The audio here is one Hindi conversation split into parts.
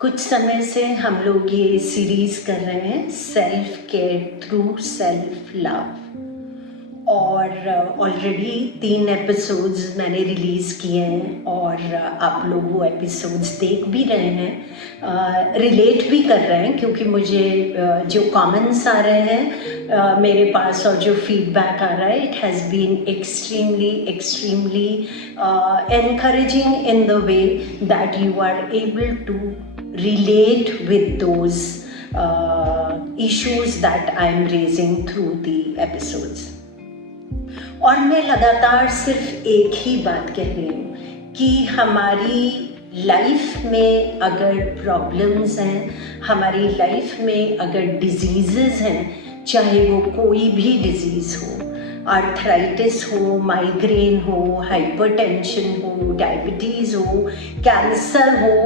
कुछ समय से हम लोग ये सीरीज़ कर रहे हैं self care through self love, और ऑलरेडी 3 एपिसोड्स मैंने रिलीज़ किए हैं और आप लोग वो एपिसोड्स देख भी रहे हैं, रिलेट भी कर रहे हैं, क्योंकि मुझे जो कमेंट्स आ रहे हैं मेरे पास और जो फीडबैक आ रहा है, it has been extremely encouraging in the way that you are able to relate with those issues that I am raising through the episodes. और मैं लगातार सिर्फ एक ही बात कह रही हूँ कि हमारी लाइफ में अगर प्रॉब्लम्स हैं, हमारी लाइफ में अगर डिजीज़ेस हैं, चाहे वो कोई भी डिजीज़ हो, आर्थराइटिस हो, माइग्रेन हो, हाइपरटेंशन हो, डायबिटीज़ हो, कैंसर हो,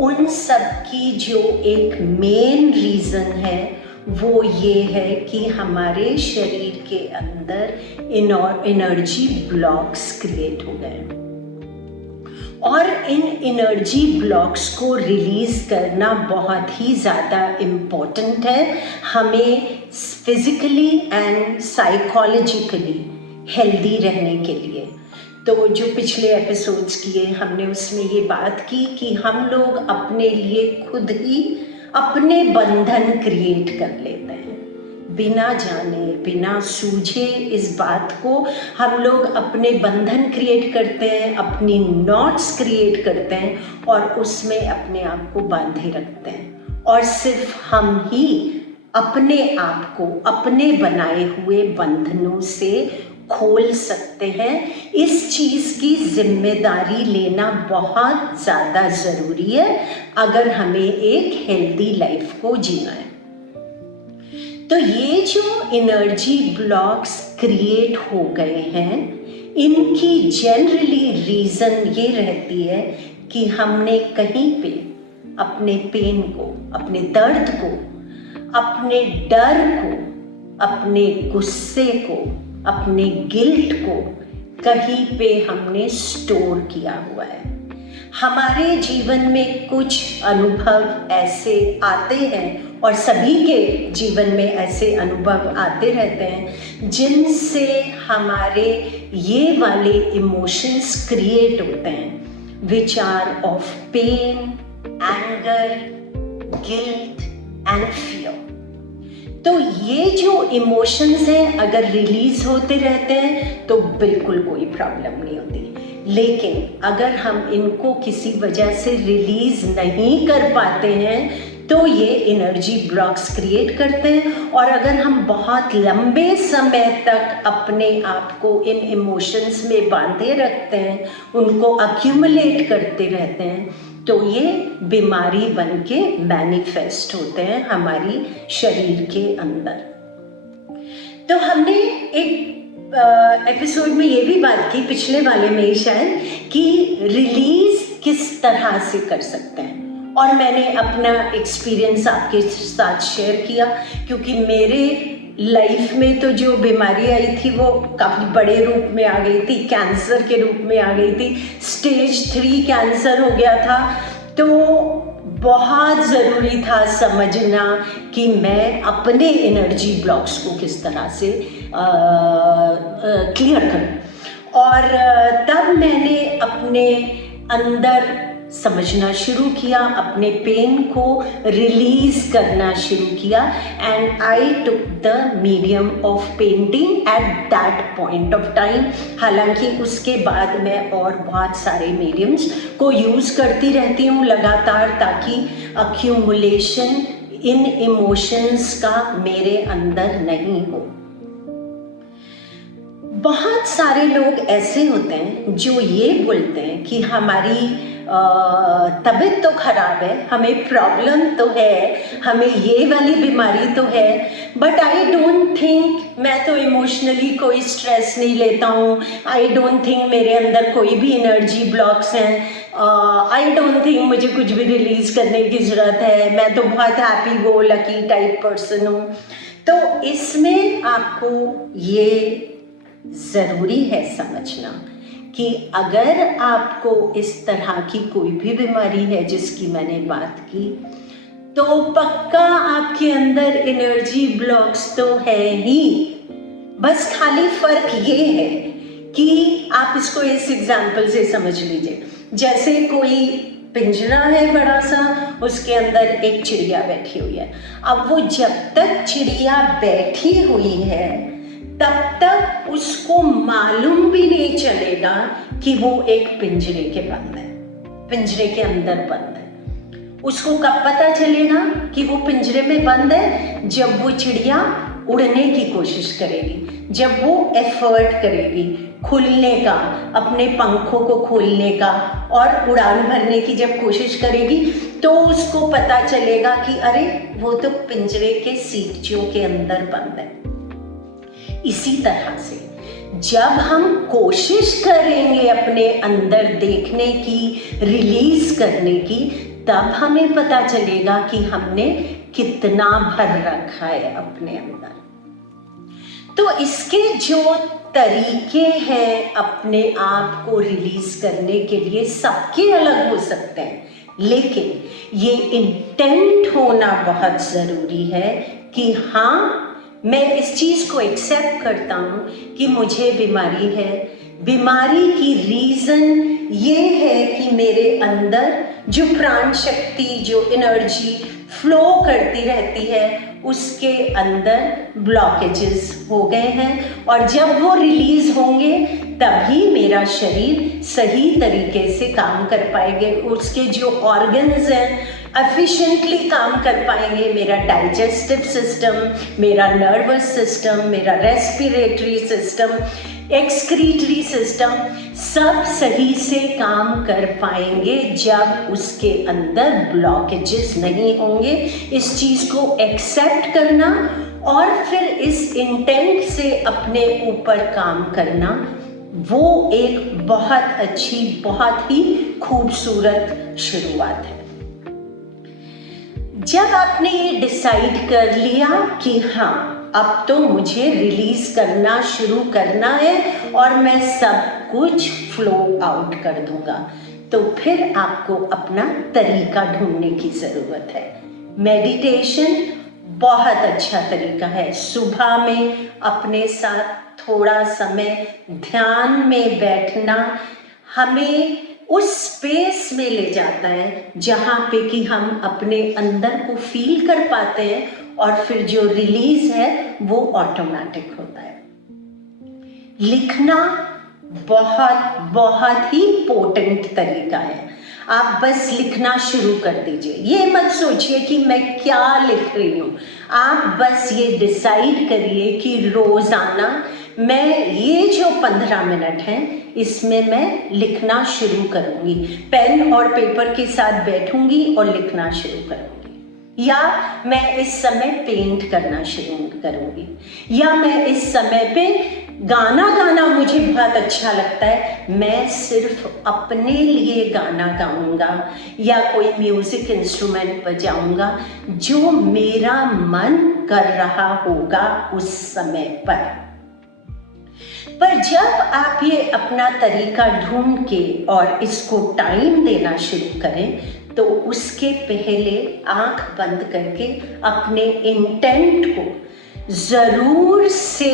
उन सब की जो एक मेन रीज़न है वो ये है कि हमारे शरीर के अंदर एनर्जी ब्लॉक्स क्रिएट हो गए, और इन एनर्जी ब्लॉक्स को रिलीज़ करना बहुत ही ज़्यादा इम्पोर्टेंट है हमें फिज़िकली एंड साइकोलॉजिकली हेल्दी रहने के लिए। तो जो पिछले एपिसोड्स किए हमने उसमें ये बात की कि हम लोग अपने लिए खुद ही अपने बंधन क्रिएट कर लेते हैं, बिना जाने बिना सूझे इस बात को हम लोग अपने बंधन क्रिएट करते हैं, अपनी नॉट्स क्रिएट करते हैं और उसमें अपने आप को बांधे रखते हैं, और सिर्फ हम ही अपने आप को अपने बनाए हुए बंधनों से खोल सकते हैं। इस चीज़ की जिम्मेदारी लेना बहुत ज़्यादा ज़रूरी है अगर हमें एक हेल्दी लाइफ को जीना है। तो ये जो एनर्जी ब्लॉक्स क्रिएट हो गए हैं, इनकी जनरली रीज़न ये रहती है कि हमने कहीं पे अपने पेन को, अपने दर्द को, अपने डर को, अपने गुस्से को, अपने गिल्ट को कहीं पे हमने स्टोर किया हुआ है। हमारे जीवन में कुछ अनुभव ऐसे आते हैं और सभी के जीवन में ऐसे अनुभव आते रहते हैं जिनसे हमारे ये वाले इमोशंस क्रिएट होते हैं, which are of pain, anger, guilt and fear. तो ये जो इमोशंस हैं अगर रिलीज होते रहते हैं तो बिल्कुल कोई प्रॉब्लम नहीं होती, लेकिन अगर हम इनको किसी वजह से रिलीज नहीं कर पाते हैं तो ये एनर्जी ब्लॉक्स क्रिएट करते हैं। और अगर हम बहुत लंबे समय तक अपने आप को इन इमोशंस में बांधे रखते हैं, उनको अक्यूमुलेट करते रहते हैं, तो ये बीमारी बन के मैनिफेस्ट होते हैं हमारी शरीर के अंदर। तो हमने एक एपिसोड में ये भी बात की, पिछले वाले में शायद, कि रिलीज किस तरह से कर सकते हैं, और मैंने अपना एक्सपीरियंस आपके साथ शेयर किया, क्योंकि मेरे लाइफ में तो जो बीमारी आई थी वो काफ़ी बड़े रूप में आ गई थी, कैंसर के रूप में आ गई थी, स्टेज 3 कैंसर हो गया था। तो बहुत ज़रूरी था समझना कि मैं अपने एनर्जी ब्लॉक्स को किस तरह से क्लियर करूं, और तब मैंने अपने अंदर समझना शुरू किया, अपने पेन को रिलीज करना शुरू किया, and I took the medium of painting at that point of time. हालांकि उसके बाद मैं और बहुत सारे मीडियम्स को यूज़ करती रहती हूँ लगातार, ताकि अक्यूमुलेशन इन इमोशंस का मेरे अंदर नहीं हो। बहुत सारे लोग ऐसे होते हैं जो ये बोलते हैं कि हमारी तबीयत तो खराब है, हमें प्रॉब्लम तो है, हमें ये वाली बीमारी तो है, बट आई डोंट थिंक, मैं तो इमोशनली कोई स्ट्रेस नहीं लेता हूँ, आई डोंट थिंक मेरे अंदर कोई भी एनर्जी ब्लॉक्स हैं, आई डोंट थिंक मुझे कुछ भी रिलीज करने की ज़रूरत है, मैं तो बहुत happy go lucky type person हूँ। तो इसमें आपको ये ज़रूरी है समझना कि अगर आपको इस तरह की कोई भी बीमारी है जिसकी मैंने बात की, तो पक्का आपके अंदर एनर्जी ब्लॉक्स तो है ही। बस खाली फर्क ये है कि आप इसको इस एग्जाम्पल से समझ लीजिए, जैसे कोई पिंजरा है बड़ा सा, उसके अंदर एक चिड़िया बैठी हुई है। अब वो जब तक चिड़िया बैठी हुई है तब तक उसको मालूम भी नहीं चलेगा कि वो एक पिंजरे के बंद है, पिंजरे के अंदर बंद है। उसको कब पता चलेगा कि वो पिंजरे में बंद है? जब वो चिड़िया उड़ने की कोशिश करेगी, जब वो एफर्ट करेगी खुलने का, अपने पंखों को खोलने का और उड़ान भरने की जब कोशिश करेगी, तो उसको पता चलेगा कि अरे वो तो पिंजरे के सीटों के अंदर बंद है। इसी तरह से जब हम कोशिश करेंगे अपने अंदर देखने की, रिलीज करने की, तब हमें पता चलेगा कि हमने कितना भर रखा है अपने अंदर। तो इसके जो तरीके हैं अपने आप को रिलीज करने के लिए सबके अलग हो सकते हैं, लेकिन ये इंटेंट होना बहुत जरूरी है कि हाँ, मैं इस चीज को एक्सेप्ट करता हूं कि मुझे बीमारी है। बीमारी की रीजन ये है कि मेरे अंदर जो प्राण शक्ति, जो एनर्जी फ्लो करती रहती है, उसके अंदर ब्लॉकेजेस हो गए हैं, और जब वो रिलीज होंगे तभी मेरा शरीर सही तरीके से काम कर पाएंगे, उसके जो ऑर्गन्स हैं एफिशिएंटली काम कर पाएंगे। मेरा डाइजेस्टिव सिस्टम, मेरा नर्वस सिस्टम, मेरा रेस्पिरेटरी सिस्टम, एक्सक्रीटरी सिस्टम सब सही से काम कर पाएंगे जब उसके अंदर ब्लॉकेजेस नहीं होंगे। इस चीज को एक्सेप्ट करना और फिर इस इंटेंट से अपने ऊपर काम करना, वो एक बहुत अच्छी, बहुत ही खूबसूरत शुरुआत है। जब आपने ये डिसाइड कर लिया कि हाँ, अब तो मुझे रिलीज करना शुरू करना है और मैं सब कुछ फ्लो आउट कर दूंगा, तो फिर आपको अपना तरीका ढूंढने की जरूरत है। मेडिटेशन बहुत अच्छा तरीका है। सुबह में अपने साथ थोड़ा समय ध्यान में बैठना हमें उस स्पेस में ले जाता है जहाँ पे कि हम अपने अंदर को फील कर पाते हैं, और फिर जो रिलीज है वो ऑटोमेटिक होता है। लिखना बहुत बहुत ही पोटेंट तरीका है। आप बस लिखना शुरू कर दीजिए। ये मत सोचिए कि मैं क्या लिख रही हूँ, आप बस ये डिसाइड करिए कि रोजाना मैं ये जो 15 मिनट हैं इसमें मैं लिखना शुरू करूँगी। पेन और पेपर के साथ बैठूंगी और लिखना शुरू करूँगी, या मैं इस समय पेंट करना शुरू करूँगी, या मैं इस समय पे गाना गाना मुझे बहुत अच्छा लगता है, मैं सिर्फ अपने लिए गाना गाऊंगा या कोई म्यूजिक इंस्ट्रूमेंट बजाऊंगा जो मेरा मन कर रहा होगा उस समय पर। जब आप ये अपना तरीका ढूंढ के और इसको टाइम देना शुरू करें, तो उसके पहले आंख बंद करके अपने इंटेंट को जरूर से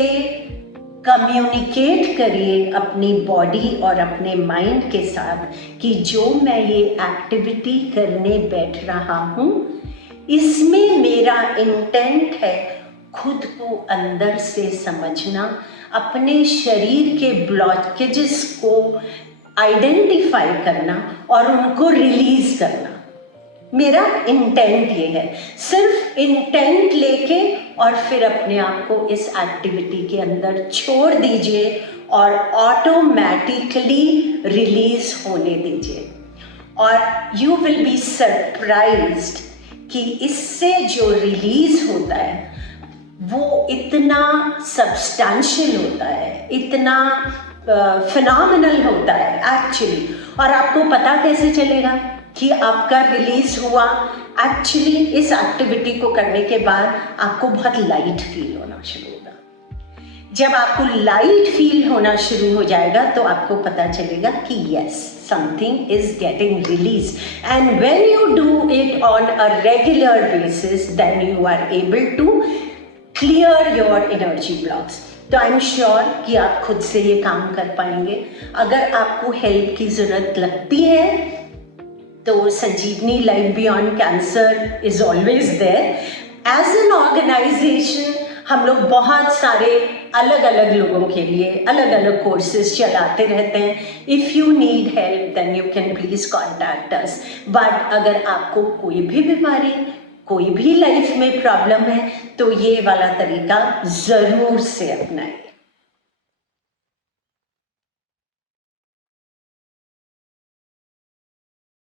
कम्युनिकेट करिए अपनी बॉडी और अपने माइंड के साथ कि जो मैं ये एक्टिविटी करने बैठ रहा हूँ, इसमें मेरा इंटेंट है खुद को अंदर से समझना, अपने शरीर के ब्लॉकेजेस को आइडेंटिफाई करना और उनको रिलीज करना। मेरा इंटेंट ये है। सिर्फ इंटेंट लेके और फिर अपने आप को इस एक्टिविटी के अंदर छोड़ दीजिए और ऑटोमेटिकली रिलीज होने दीजिए, और यू विल बी सरप्राइज्ड कि इससे जो रिलीज होता है वो इतना सब्सटैंशियल होता है, इतना फिनोमिनल होता है एक्चुअली। और आपको पता कैसे चलेगा कि आपका रिलीज हुआ? एक्चुअली इस एक्टिविटी को करने के बाद आपको बहुत लाइट फील होना शुरू होगा। जब आपको लाइट फील होना शुरू हो जाएगा तो आपको पता चलेगा कि yes, something is getting release, and when you do it on a regular basis then you are able to clear your energy blocks. तो आई एम श्योर कि आप खुद से ये काम कर पाएंगे। अगर आपको हेल्प की ज़रूरत लगती है तो Sanjeevani life beyond cancer is always there. As an organization हम लोग बहुत सारे अलग अलग लोगों के लिए अलग अलग कोर्सेज चलाते रहते हैं। If you need help then you can please contact us. But अगर आपको कोई भी बीमारी, कोई भी लाइफ में प्रॉब्लम है तो ये वाला तरीका ज़रूर से अपनाएं।